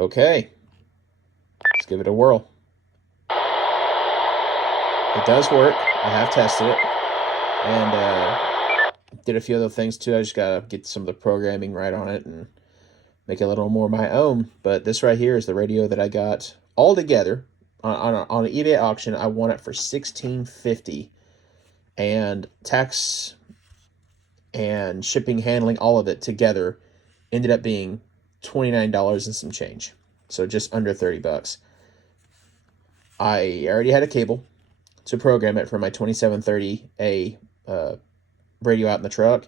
Okay, let's give it a whirl. It does work. I have tested it, and did a few other things too. I just gotta get some of the programming right on it and make it a little more my own. But this right here is the radio that I got all together on an eBay auction. I won it for $16.50, and tax and shipping, handling, all of it together ended up being $29 and some change. So just under $30. I already had a cable to program it for my 2730A radio out in the truck.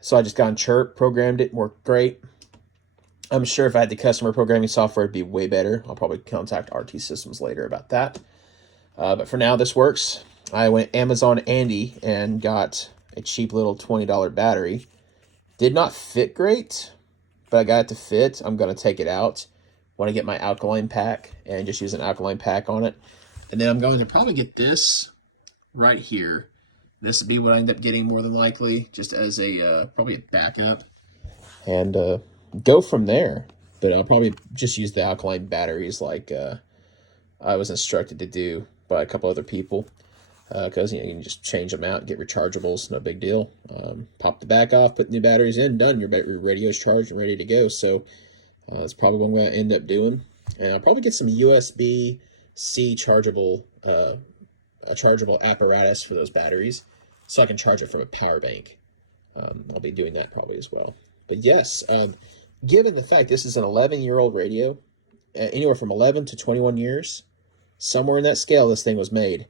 So I just got on Chirp, programmed it, worked great. I'm sure if I had the customer programming software, it'd be way better. I'll probably contact RT Systems later about that. But for now, this works. I went Amazon Andy and got a cheap little $20 battery. Did not fit great, but I got it to fit. I'm going to take it out when I get my alkaline pack and just use an alkaline pack on it. And then I'm going to probably get this right here. This would be what I end up getting more than likely, just as a probably a backup. And go from there. But I'll probably just use the alkaline batteries like I was instructed to do by a couple other people. Because you can just change them out, get rechargeables, no big deal. Pop the back off, put new batteries in, done. Your radio's charged and ready to go. So that's probably what I'm going to end up doing. And I'll probably get some USB-C chargeable, a chargeable apparatus for those batteries, so I can charge it from a power bank. I'll be doing that probably as well. But yes, given the fact this is an 11-year-old radio, anywhere from 11 to 21 years, somewhere in that scale this thing was made.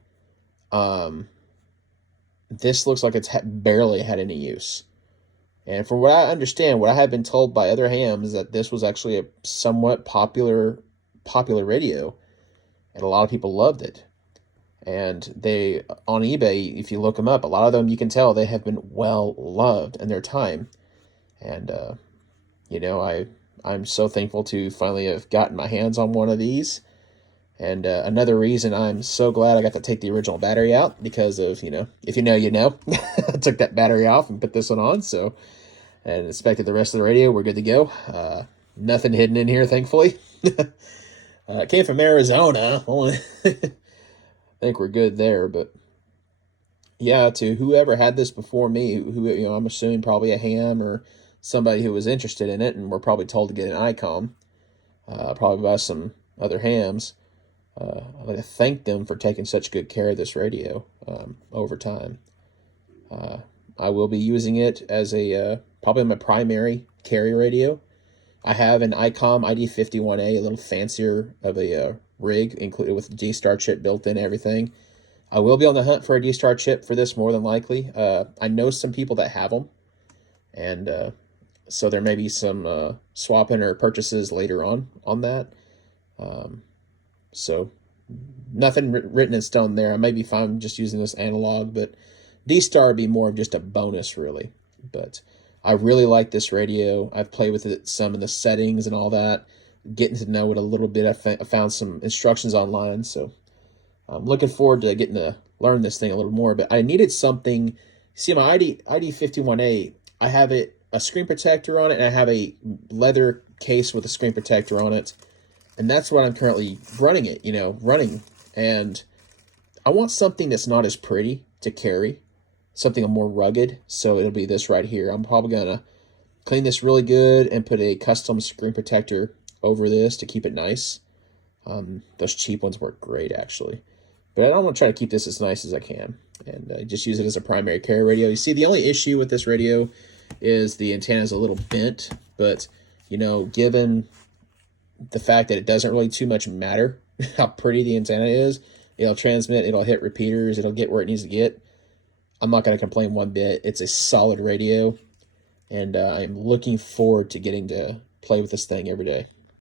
This looks like it's barely had any use. And from what I understand, what I have been told by other hams, that this was actually a somewhat popular radio, and a lot of people loved it. And they, on eBay, if you look them up, a lot of them, you can tell they have been well loved in their time. And you know, I'm so thankful to finally have gotten my hands on one of these. And another reason I'm so glad I got to take the original battery out, because of, you know, if you know, you know. I took that battery off and put this one on, so, and inspected the rest of the radio. We're good to go. Nothing hidden in here, thankfully. It came from Arizona. I think we're good there, but yeah, to whoever had this before me, who, you know, I'm assuming probably a ham or somebody who was interested in it, and we're probably told to get an ICOM, probably by some other hams. I'd like to thank them for taking such good care of this radio over time. I will be using it as a probably my primary carry radio. I have an ICOM ID-51A, a little fancier of a rig, included with D-Star chip built in, everything. I will be on the hunt for a D-Star chip for this more than likely. I know some people that have them, and so there may be some swapping or purchases later on that. So nothing written in stone there. I may be fine just using this analog, but D-Star would be more of just a bonus, really. But I really like this radio. I've played with it some in the settings and all that, getting to know it a little bit. I found some instructions online, so I'm looking forward to getting to learn this thing a little more. But I needed something. See, my ID-51A, I have a screen protector on it, and I have a leather case with a screen protector on it. And that's what I'm currently running. And I want something that's not as pretty to carry, something more rugged. So it'll be this right here. I'm probably going to clean this really good and put a custom screen protector over this to keep it nice. Those cheap ones work great, actually. But I don't want to try to keep this as nice as I can. And just use it as a primary carry radio. You see, the only issue with this radio is the antenna is a little bent. But, you know, given the fact that it doesn't really too much matter how pretty the antenna is, it'll transmit, it'll hit repeaters, it'll get where it needs to get. I'm not going to complain one bit. It's a solid radio, and I'm looking forward to getting to play with this thing every day.